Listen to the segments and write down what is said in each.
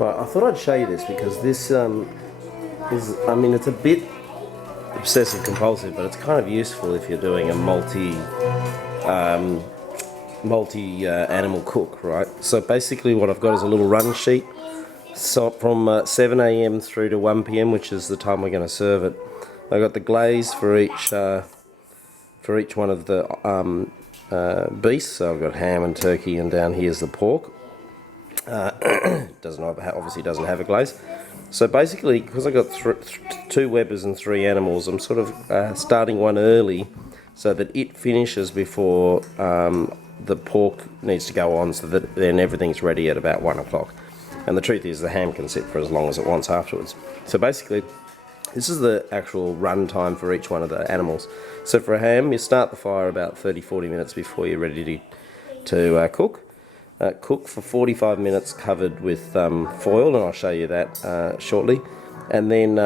Right, I thought I'd show you this because this I mean, it's a bit obsessive compulsive, but it's kind of useful if you're doing a multi animal cook, right? So basically what I've got is a little run sheet. So from 7 a.m. through to 1 p.m, which is the time we're going to serve it. I've got the glaze for each one of the beasts. So I've got ham and turkey, and down here's the pork. Obviously doesn't have a glaze. So basically, because I've got 2 Webbers and 3 animals, I'm sort of starting one early so that it finishes before the pork needs to go on, so that then everything's ready at about 1 o'clock. And the truth is the ham can sit for as long as it wants afterwards. So basically, this is the actual run time for each one of the animals. So for a ham, you start the fire about 30-40 minutes before you're ready to cook. Cook for 45 minutes covered with foil, and I'll show you that shortly. And then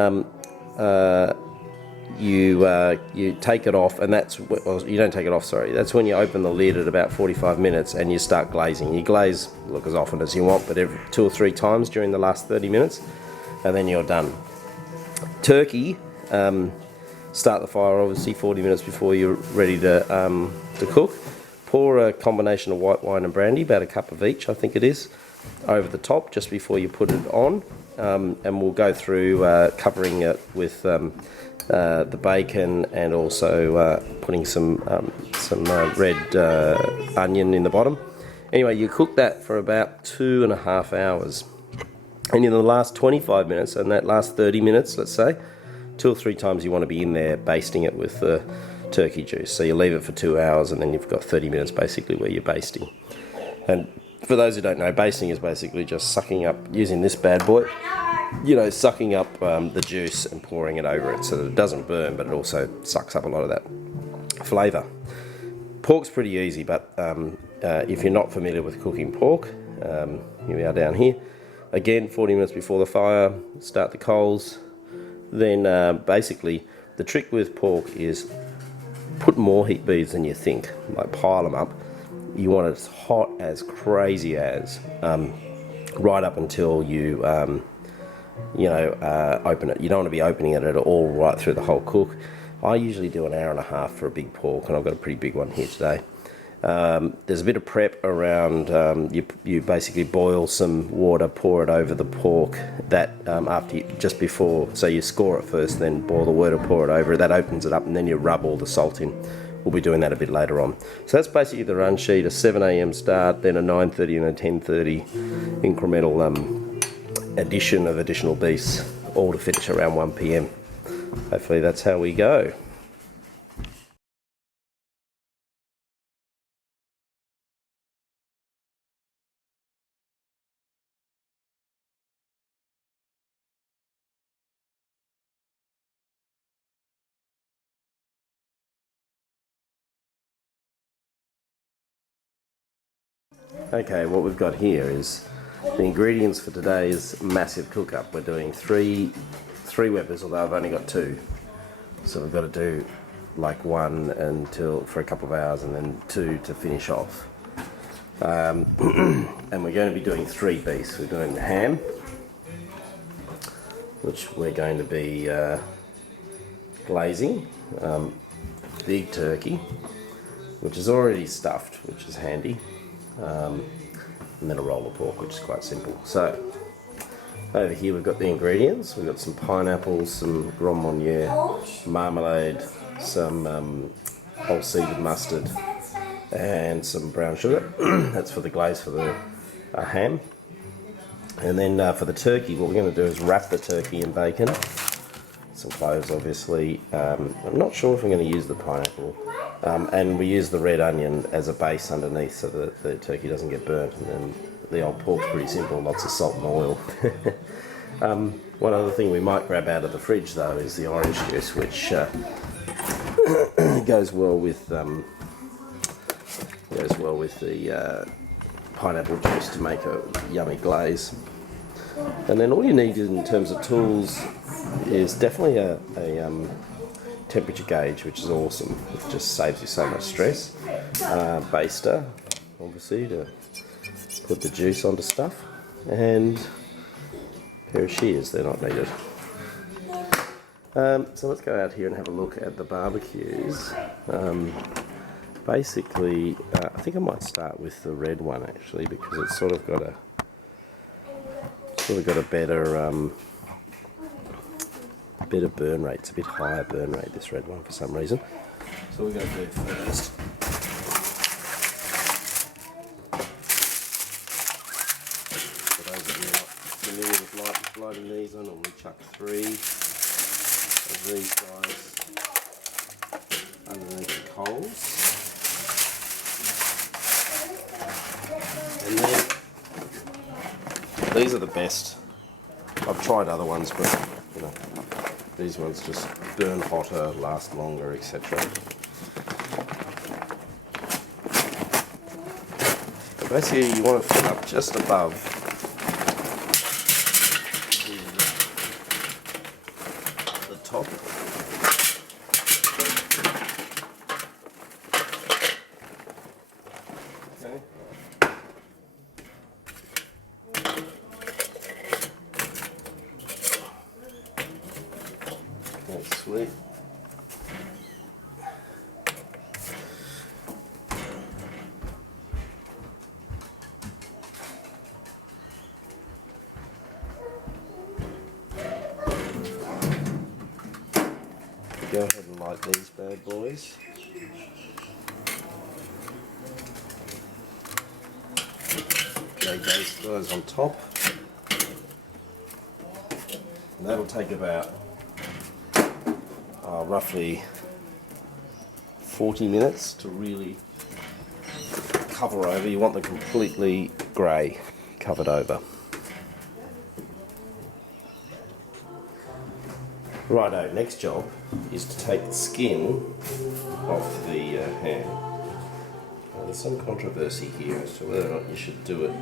you take it off, and you don't take it off, sorry. That's when you open the lid at about 45 minutes and you start glazing. You glaze, look, as often as you want, but every 2 or 3 times during the last 30 minutes, and then you're done. Turkey, start the fire obviously 40 minutes before you're ready to cook. Pour a combination of white wine and brandy, about a cup of each, I think it is, over the top just before you put it on, and we'll go through covering it with the bacon, and also putting some red onion in the bottom. Anyway, you cook that for about 2.5 hours, and in the last 25 minutes and that last 30 minutes, let's say, 2 or 3 times you want to be in there basting it with the turkey juice. So you leave it for 2 hours, and then you've got 30 minutes basically where you're basting. And for those who don't know, basting is basically just sucking up, using this bad boy, sucking up the juice and pouring it over it so that it doesn't burn, but it also sucks up a lot of that flavour. Pork's pretty easy, but if you're not familiar with cooking pork, here we are down here. Again, 40 minutes before the fire, start the coals. Then basically the trick with pork is put more heat beads than you think, like pile them up. You want it as hot as crazy as, right up until you open it. You don't want to be opening it at all right through the whole cook. I usually do 1.5 hours for a big pork, and I've got a pretty big one here today. There's a bit of prep around. You basically boil some water, pour it over the pork. That just before, so you score it first, then boil the water, pour it over it. That opens it up, and then you rub all the salt in. We'll be doing that a bit later on. So that's basically the run sheet: a 7 a.m. start, then a 9:30 and a 10:30 incremental addition of additional beasts, all to finish around 1 p.m. Hopefully that's how we go. Okay, what we've got here is the ingredients for today's massive cook-up. We're doing three Webbers, although I've only got 2. So we've got to do like 1 for a couple of hours, and then 2 to finish off. And we're going to be doing 3 beasts. We're doing the ham, which we're going to be glazing. Big turkey, which is already stuffed, which is handy. And then a roll of pork, which is quite simple. So over here we've got the ingredients. We've got some pineapples, some Grand Marnier, marmalade, some whole seeded mustard, and some brown sugar. That's for the glaze for the ham. And then for the turkey, what we're going to do is wrap the turkey in bacon. Some cloves, obviously. I'm not sure if I'm going to use the pineapple. And we use the red onion as a base underneath so that the turkey doesn't get burnt. And then the old pork's pretty simple, lots of salt and oil. One other thing we might grab out of the fridge though is the orange juice, which goes well with the pineapple juice to make a yummy glaze. And then all you need in terms of tools is definitely a temperature gauge, which is awesome. It just saves you so much stress. Baster, obviously, to put the juice onto stuff, and pair of shears, they're not needed. So let's go out here and have a look at the barbecues. Basically, I think I might start with the red one actually, because it's sort of got a better burn rate. It's a bit higher burn rate, this red one, for some reason. So we're going to do first. For those of you not familiar with lighting these, I normally chuck 3 of these guys underneath the coals. And then these are the best. I've tried other ones, but you know, these ones just burn hotter, last longer, etc. But basically, you want to fill up just above the top. Okay. That's sweet. Go ahead and light these bad boys. Lay those guys on top. And that'll take about roughly 40 minutes to really cover over. You want them completely grey covered over. Righto, next job is to take the skin off the ham. Now, there's some controversy here as to whether or not you should do it,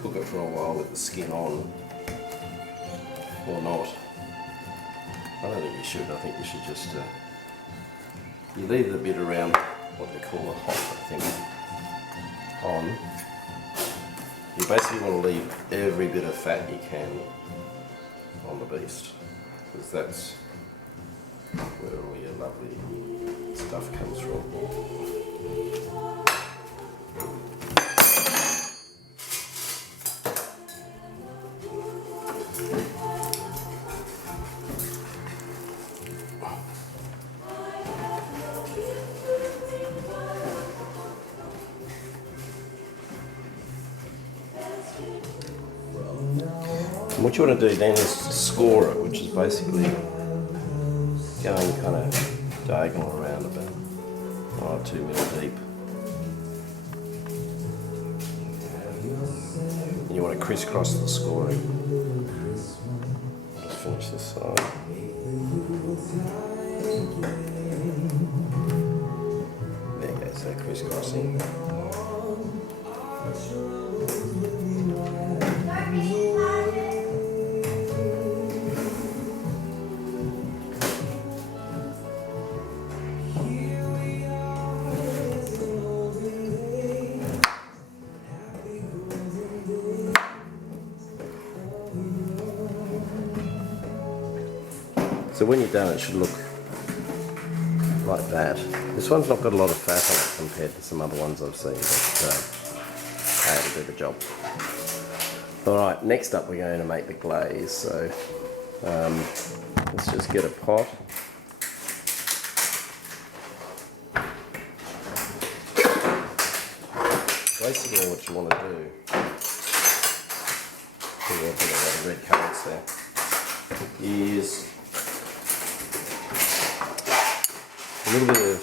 cook it for a while with the skin on or not. I don't think you should. I think you should just you leave the bit around what they call a hop, I think, on. You basically want to leave every bit of fat you can on the beast, because that's where all your lovely stuff comes from. And what you want to do then is score it, which is basically going kind of diagonal around about 1 or 2 mil deep. And you want to crisscross the scoring. Just finish this side. There you go, so crisscrossing. So when you're done, it should look like that. This one's not got a lot of fat on it compared to some other ones I've seen, but it'll do the job. Alright, next up we're going to make the glaze. So let's just get a pot. Basically what you want to do, a lot of red currants there, is a little bit of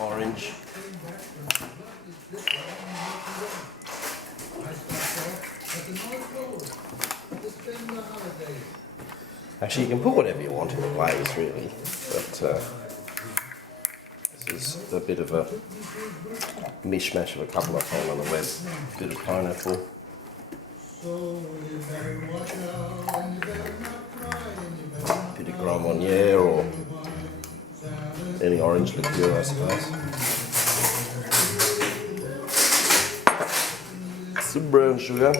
orange, actually you can put whatever you want in the glaze really, but this is a bit of a mishmash of a couple I found on the web. A bit of pineapple, bit of Grand Marnier or any orange liqueur, I suppose. Some brown sugar.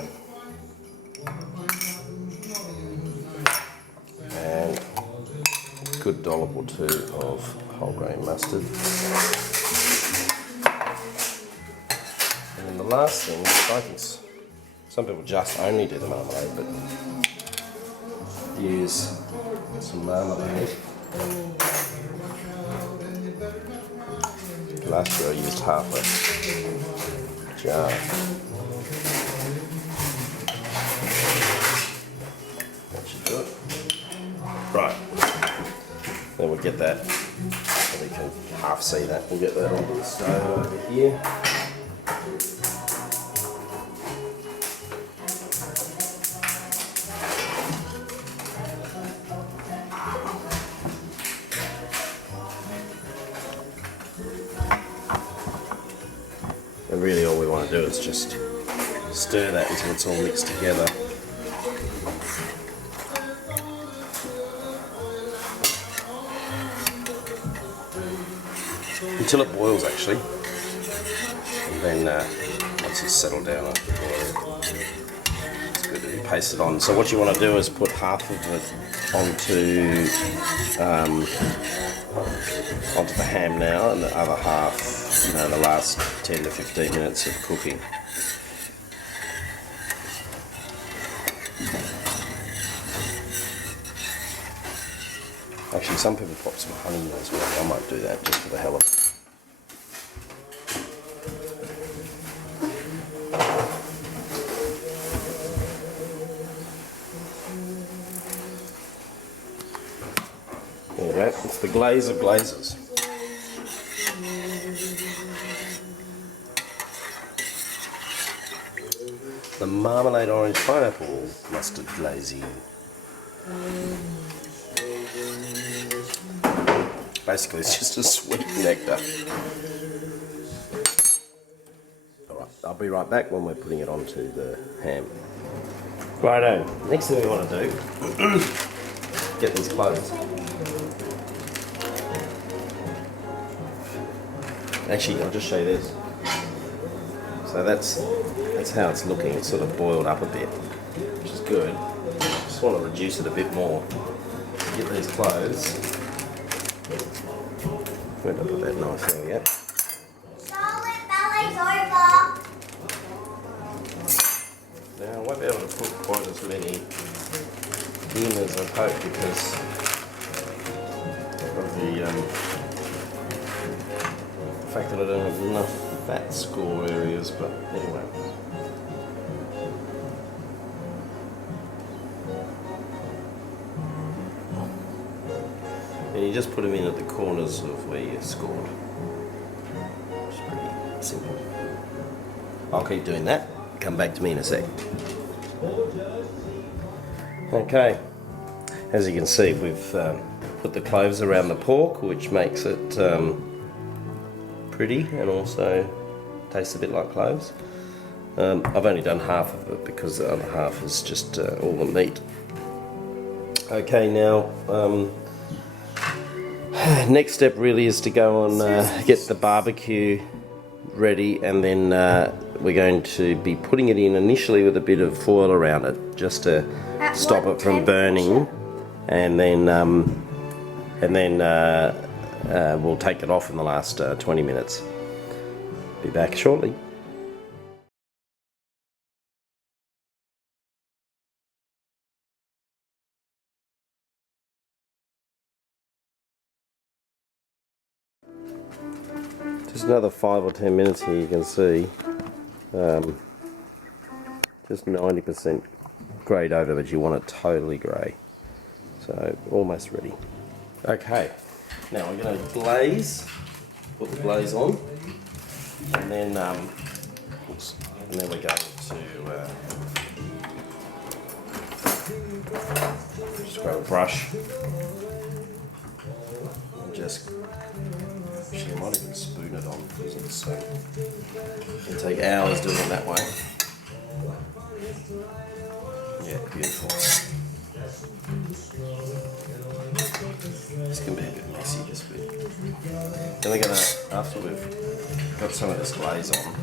good dollop or two of whole grain mustard. And then the last thing, I think some people just only do the marmalade, but use some marmalade. Last year I used half a jar. That should do it. Right. Then we'll get that, so we can half see that. We'll get that onto the stove over here. And really all we want to do is just stir that until it's all mixed together. Until it boils actually. And then once it's settled down after boiling, it's good to be pasted on. So what you want to do is put half of it onto the ham now, and the other half, the last 10 to 15 minutes of cooking. Actually, some people pop some honey in as well. I might do that just for the hell of it. There you go. It's the glaze of glazes. The marmalade orange pineapple mustard glazing. Basically, it's just a sweet nectar. Alright, I'll be right back when we're putting it onto the ham. Righto, next thing we want to do, get these cloves. Actually, I'll just show you this. So that's how it's looking. It's sort of boiled up a bit, which is good. Just want to reduce it a bit more. Get these cloves. Where did I put that knife? There we go. Charlotte, ballet's over. Now I won't be able to put quite as many in as I hope because of the fact that I don't have enough fat score areas, but anyway. And you just put them in at the corners of where you scored. It's pretty simple. I'll keep doing that. Come back to me in a sec. Okay, as you can see, we've put the cloves around the pork, which makes it pretty and also tastes a bit like cloves. I've only done half of it because the other half is just all the meat. Okay, now next step really is to go and get the barbecue ready, and then we're going to be putting it in initially with a bit of foil around it just to stop it from burning, and then we'll take it off in the last 20 minutes. Be back shortly. Just another 5 or 10 minutes here, you can see. Just 90% grayed over, but you want it totally grey. So almost ready. Okay, now we're going to glaze, put the glaze on, and then we're going to just grab a brush and just, actually I might even spoon it on because it's so, it can take hours doing it that way. Yeah, beautiful. This can be a bit messy, just a bit. Then we're going to, after we've got some of this glaze on,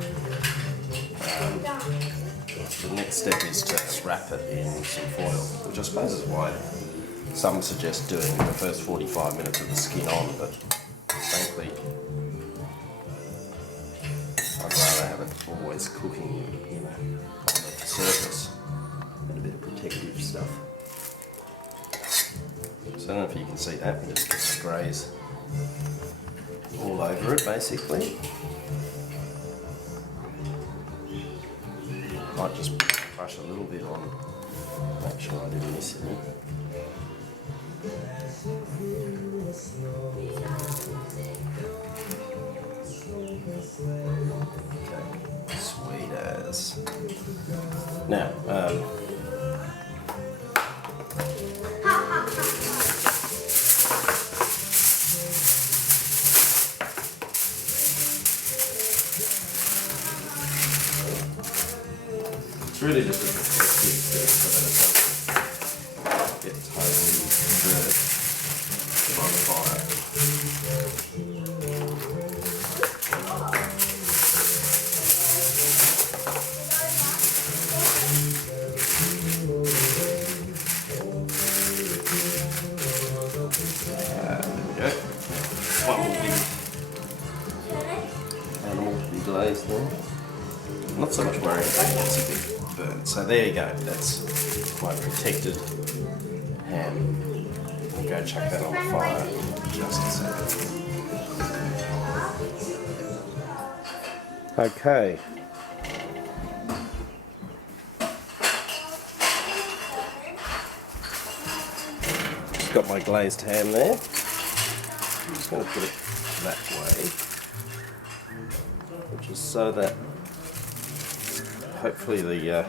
the next step is to wrap it in some foil, which I suppose is why some suggest doing the first 45 minutes with the skin on, but frankly, I'd rather have it always cooking, you know, on the surface and a bit of protective stuff. So I don't know if you can see that, we just get the graze all over it basically. Might just brush a little bit on, make sure I didn't miss any. Okay, sweet as. Now, it's really just a protective thing so that it doesn't get totally burnt by the fire. There we go. One will be animal to be glazed there. Not so much worrying about it's a bit burnt. So there you go, that's my protected ham. I'll go chuck that on the fire in just a second. Okay. Just got my glazed ham there. I'm just going to put it that way, which is so that hopefully the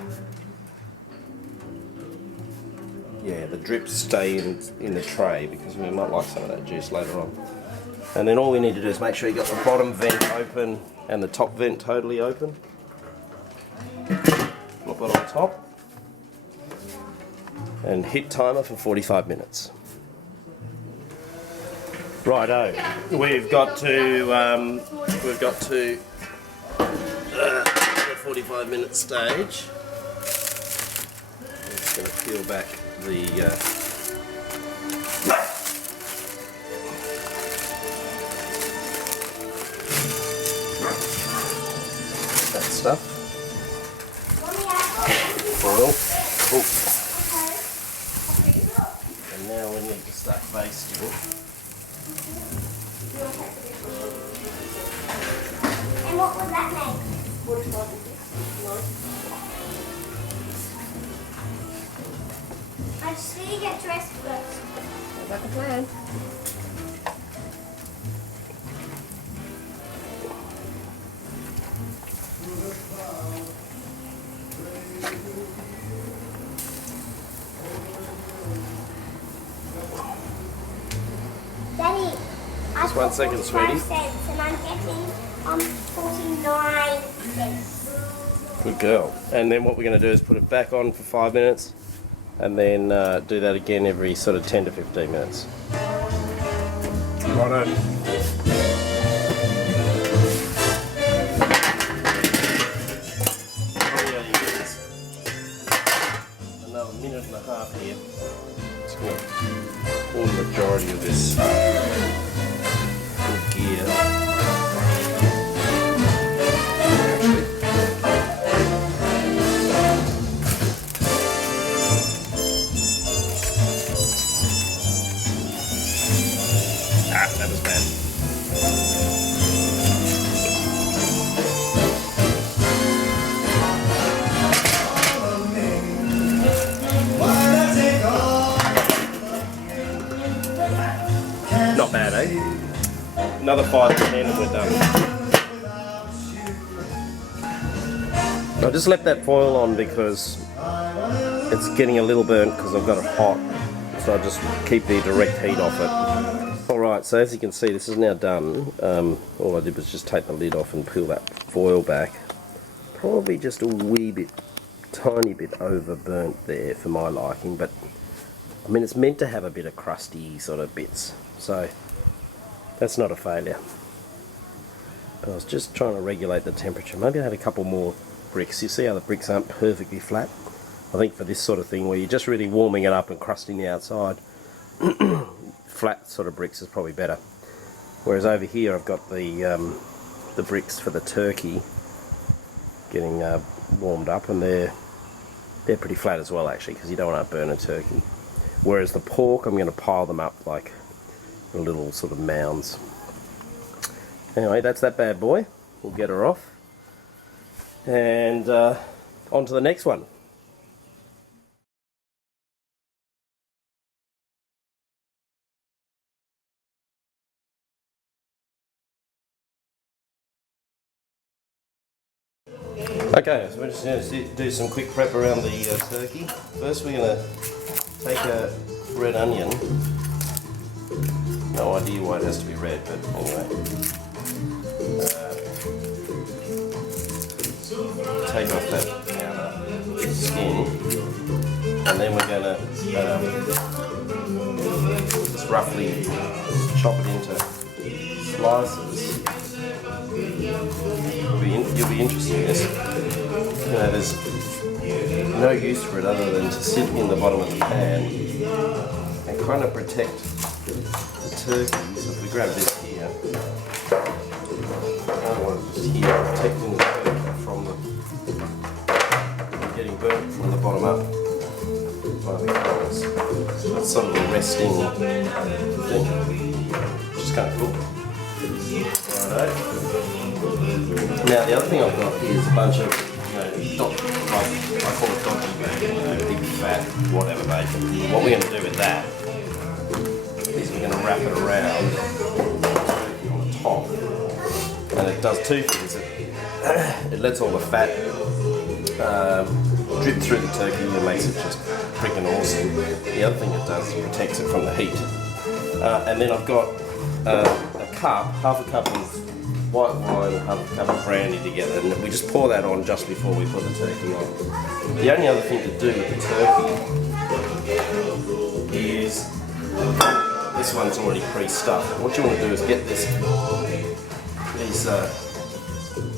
drips stay in the tray, because we might like some of that juice later on. And then all we need to do is make sure you got the bottom vent open and the top vent totally open. Flip it on top and hit timer for 45 minutes. Righto, we've got to the 45-minute stage. I'm just going to peel back that stuff. Foil. And now we need to start basting it. And what was that name? I just need to get dressed first. That's the plan. Daddy, Just 1 second, sweetie. cents and I'm getting 49 cents. Good girl. And then what we're going to do is put it back on for 5 minutes, and then do that again every sort of 10 to 15 minutes. Righto. Another minute and a half here. It's going to pull the majority of this gear. That was bad. Not bad, eh? Another 5 to 10 and we're done. I just left that foil on because it's getting a little burnt because I've got it hot. So I just keep the direct heat off it. Alright, so as you can see, this is now done. All I did was just take the lid off and peel that foil back. Probably just a wee bit, tiny bit overburnt there for my liking, but I mean it's meant to have a bit of crusty sort of bits, so that's not a failure. But I was just trying to regulate the temperature. Maybe I had a couple more bricks. You see how the bricks aren't perfectly flat? I think for this sort of thing where you're just really warming it up and crusting the outside, flat sort of bricks is probably better. Whereas over here I've got the bricks for the turkey getting warmed up, and they're pretty flat as well actually, because you don't want to burn a turkey. Whereas the pork, I'm going to pile them up like little sort of mounds. Anyway, that's that bad boy. We'll get her off, and on to the next one. Okay, so we're just going to do some quick prep around the turkey. First we're going to take a red onion. No idea why it has to be red, but anyway. Take off that outer skin, and then we're going to just roughly chop it into slices. You'll be interested in this. You know, there's no use for it other than to sit in the bottom of the pan and kind of protect the turkey. So if we grab this here, I want it just here, protecting the turkey from getting burnt from the bottom up by the coals. So it's sort of a resting thing, which is kind of cool. Righto. Now the other thing I've got here is a bunch of, I call it dodgy bacon, big fat, whatever bacon. What we're going to do with that is we're going to wrap it around on the top, and it does two things. It lets all the fat drip through the turkey and makes it just freaking awesome. The other thing it does is it protects it from the heat. And then I've got half a cup of white wine and half a cup of brandy together, and we just pour that on just before we put the turkey on. The only other thing to do with the turkey is, this one's already pre-stuffed. What you want to do is get these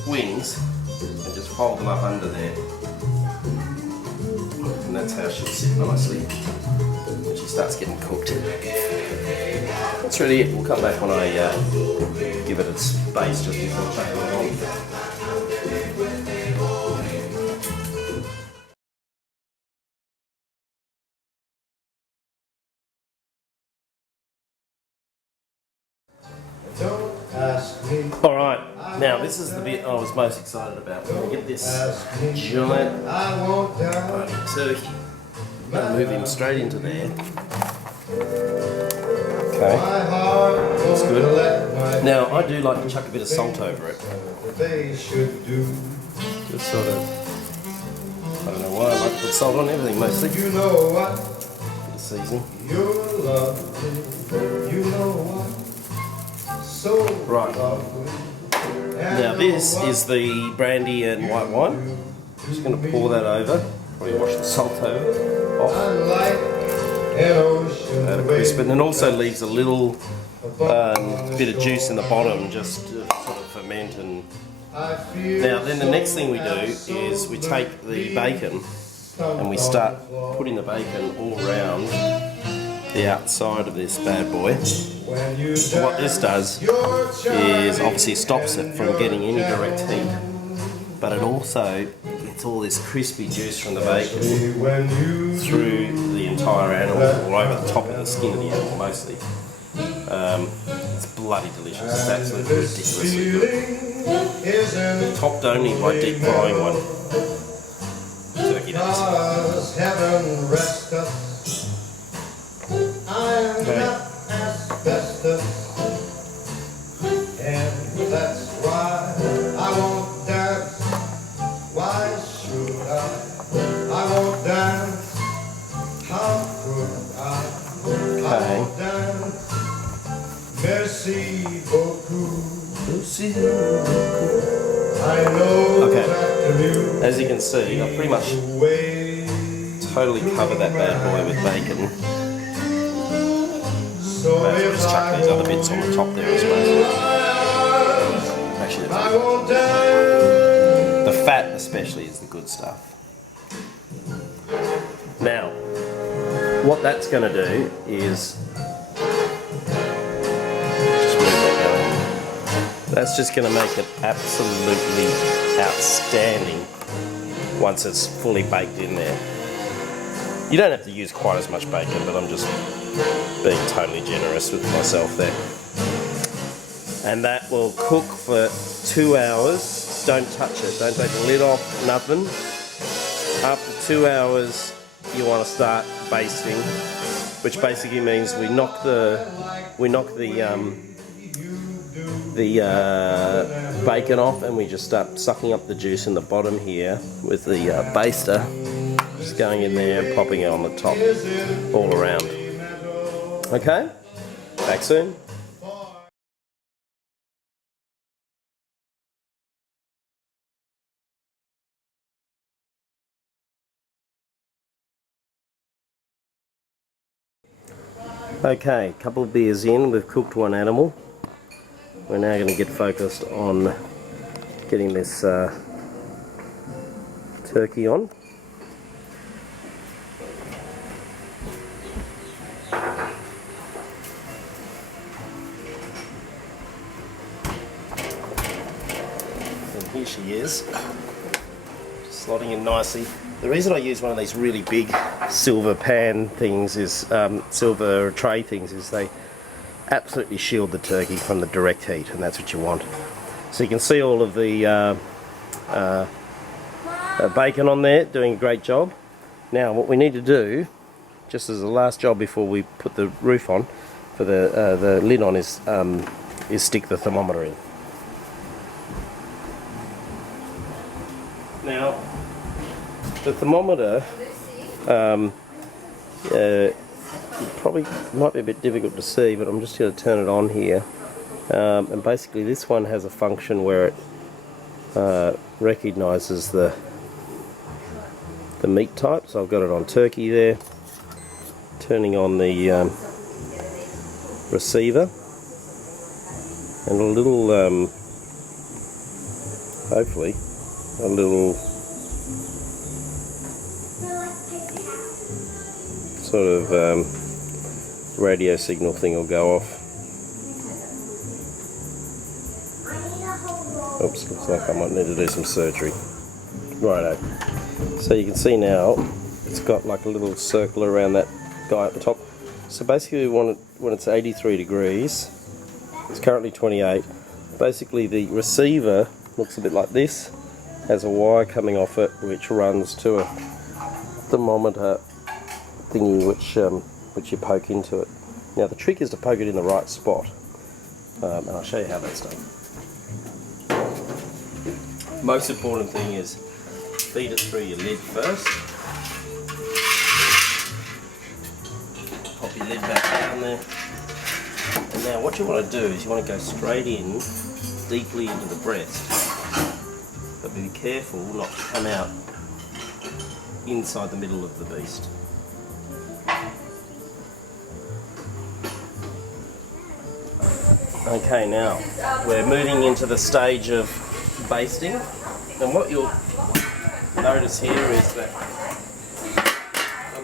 wings and just fold them up under there, and that's how she'll sit nicely when she starts getting cooked. That's really it. We'll come back when I give it its space just before chucking it on. Alright, now this is the bit I was most excited about. We're going to get this giant turkey and move him straight into there. Okay, that's good. Now I do like to chuck a bit of salt over it. Just sort of, I don't know why I like to put salt on everything mostly. Bit of seasoning. Right. Now this is the brandy and white wine. I'm just going to pour that over. Probably wash the salt over off. Add a crisp, and it also leaves a little bit of juice in the bottom just to sort of ferment. And now then the next thing we do is we take the bacon and we start putting the bacon all around the outside of this bad boy. And what this does is obviously stops it from getting any direct heat, but it also gets all this crispy juice from the bacon through the entire animal, or over the top of the skin of the animal mostly. It's bloody delicious. It's absolutely ridiculously good. Topped only by deep frying one turkey, that is. Okay. And that's why I won't dance. Why should I won't dance. How could I won't dance. Merci beaucoup. I know that as you can see, I've pretty much totally covered that bad boy with bacon. Might as well just chuck these other bits on the top there, I suppose. Actually, the fat especially is the good stuff. Now, what that's going to do is just move that going. That's just going to make it absolutely outstanding once it's fully baked in there. You don't have to use quite as much bacon, but I'm just being totally generous with myself there. And that will cook for 2 hours. Don't touch it. Don't take the lid off, nothing. After 2 hours, you want to start basting, which basically means we knock the bacon off, and we just start sucking up the juice in the bottom here with the baster, just going in there and popping it on the top, all around. Okay, back soon. Okay, couple of beers in, we've cooked one animal. We're now going to get focused on getting this turkey on. And here she is, just slotting in nicely. The reason I use one of these really big silver pan things is, silver tray things, is they absolutely shield the turkey from the direct heat, and that's what you want. So you can see all of the bacon on there, doing a great job. Now what we need to do, just as a last job before we put the roof on, for the lid on, is stick the thermometer in. Now the thermometer probably might be a bit difficult to see, but I'm just going to turn it on here, and basically this one has a function where it recognises the meat type. So I've got it on turkey there, turning on the receiver, and a little hopefully a little sort of radio signal thing will go off. Oops, looks like I might need to do some surgery. Righto. So you can see now it's got like a little circle around that guy at the top. So basically we want it when it's 83 degrees. It's currently 28. Basically the receiver looks a bit like this. Has a wire coming off it which runs to a thermometer thingy which you poke into it. Now the trick is to poke it in the right spot, and I'll show you how that's done. Most important thing is feed it through your lid first. Pop your lid back down there. And now what you want to do is you want to go straight in, deeply into the breast. But be careful not to come out inside the middle of the beast. Okay, now we're moving into the stage of basting, and what you'll notice here is that a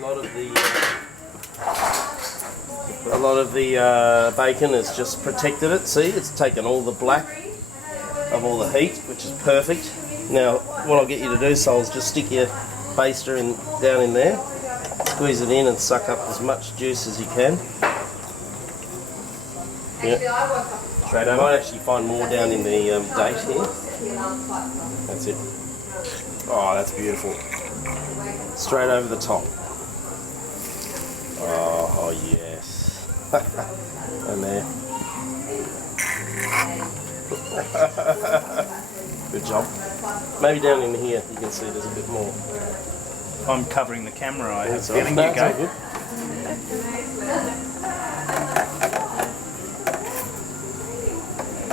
lot of the bacon has just protected it. See, it's taken all the black of all the heat, which is perfect. Now what I'll get you to do, Sol, is just stick your baster down in there, squeeze it in and suck up as much juice as you can. Yep. Straight over. I might actually find more down in the date here. That's it. Oh, that's beautiful. Straight over the top. Oh yes. And there. Good job. Maybe down in here you can see there's a bit more. I'm covering the camera, I have a Feeling feeling. You go. good.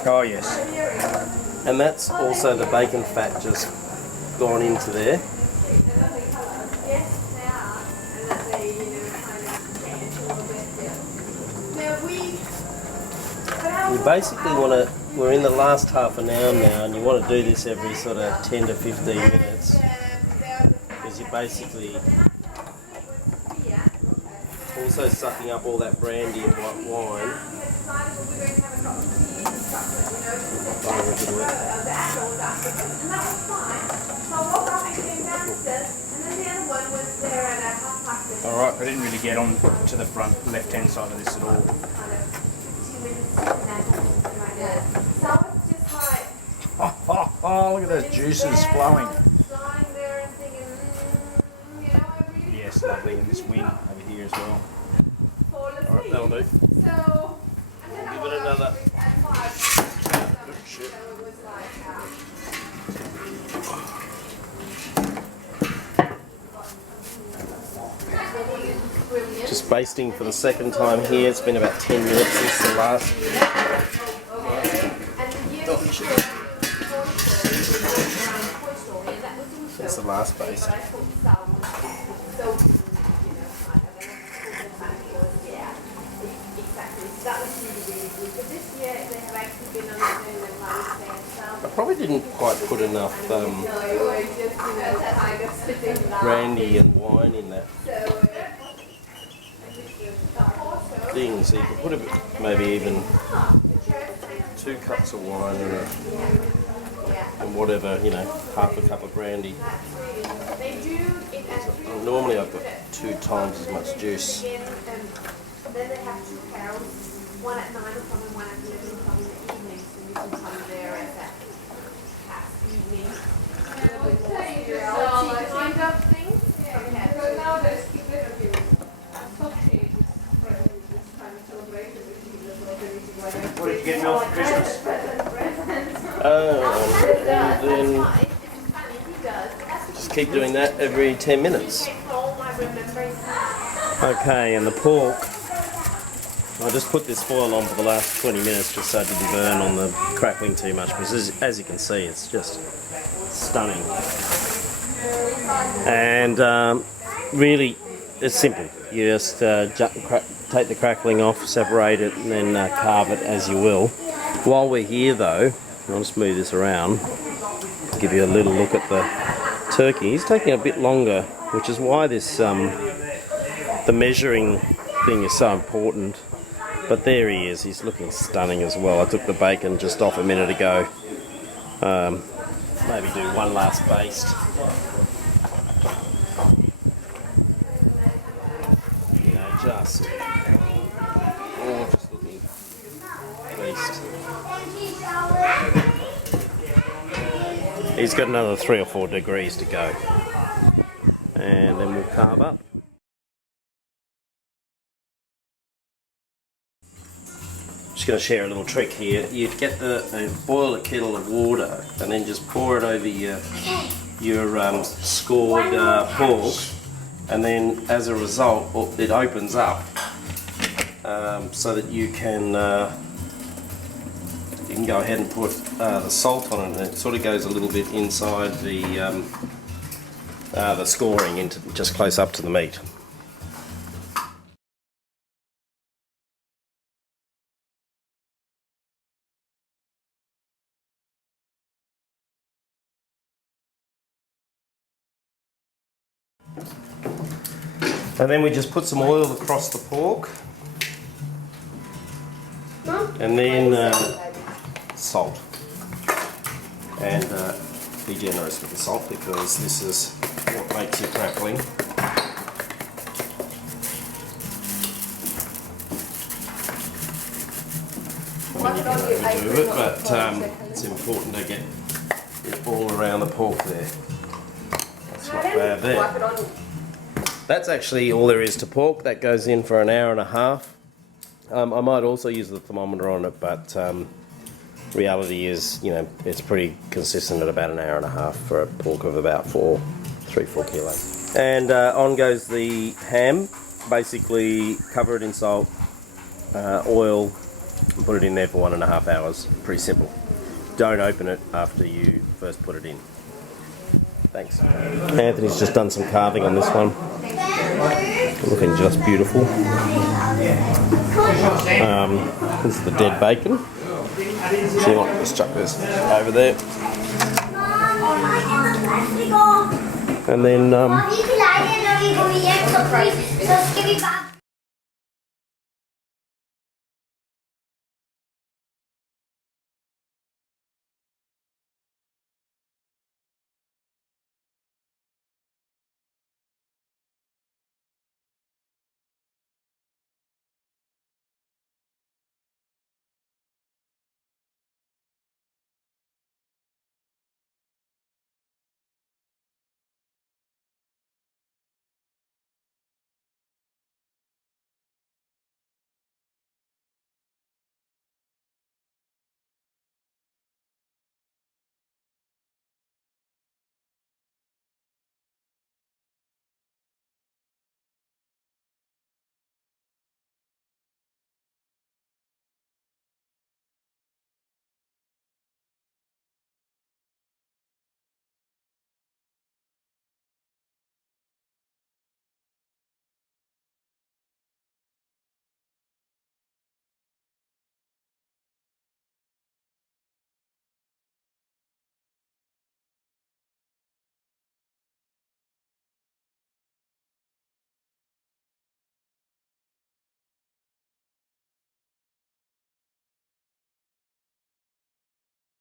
Oh yes. And that's also the bacon fat just gone into there. You basically want to, we're in the last half an hour now, and you want to do this every sort of 10 to 15 minutes, because you basically Also sucking up all that brandy and white wine. Alright, I didn't really get on to the front left-hand side of this at all. Oh, look at those juices flowing. Yes, lovely, and this wing over here as well. Alright, that'll do. Give it another. Shit. Just basting for the second time here. It's been about 10 minutes since the last. Since the last baste. I probably didn't quite put enough brandy and wine in that thing, so you could put a bit, maybe even 2 cups of wine and whatever, you know, half a cup of brandy. Normally I've got 2 times as much juice. Then they have 2 carols, one at 9 o'clock and one at 11 o'clock in the evening, so you can come there at that past evening. Kind of thing. What did you get Mel for Christmas? And then just keep doing that every 10 minutes. Okay, and the pork, I just put this foil on for the last 20 minutes just so it didn't burn on the crackling too much, because as you can see, it's just stunning. And really, it's simple. You just take the crackling off, separate it, and then carve it as you will. While we're here though, I'll just move this around, give you a little look at the turkey. He's taking a bit longer, which is why this the measuring thing is so important. But there he is, he's looking stunning as well. I took the bacon just off a minute ago. Maybe do one last baste. You know, just gorgeous looking beast. He's got another 3 or 4 degrees to go. And then we'll carve up. Just going to share a little trick here. You get boil a kettle of water and then just pour it over your scored pork, and then as a result it opens up so that you can go ahead and put the salt on it, and it sort of goes a little bit inside the scoring, into just close up to the meat. And then we just put some oil across the pork, and then salt. And be generous with the salt, because this is what makes it crackling. I mean, you can overdo it, but it's important to get it all around the pork there. That's not bad there. That's actually all there is to pork. That goes in for an hour and a half. I might also use the thermometer on it, but reality is, you know, it's pretty consistent at about an hour and a half for a pork of about 3-4 kilos. And on goes the ham. Basically cover it in salt, oil, and put it in there for 1.5 hours. Pretty simple. Don't open it after you first put it in. Thanks. Anthony's just done some carving on this one. Looking just beautiful. This is the dead bacon. So you might just chuck this over there. And then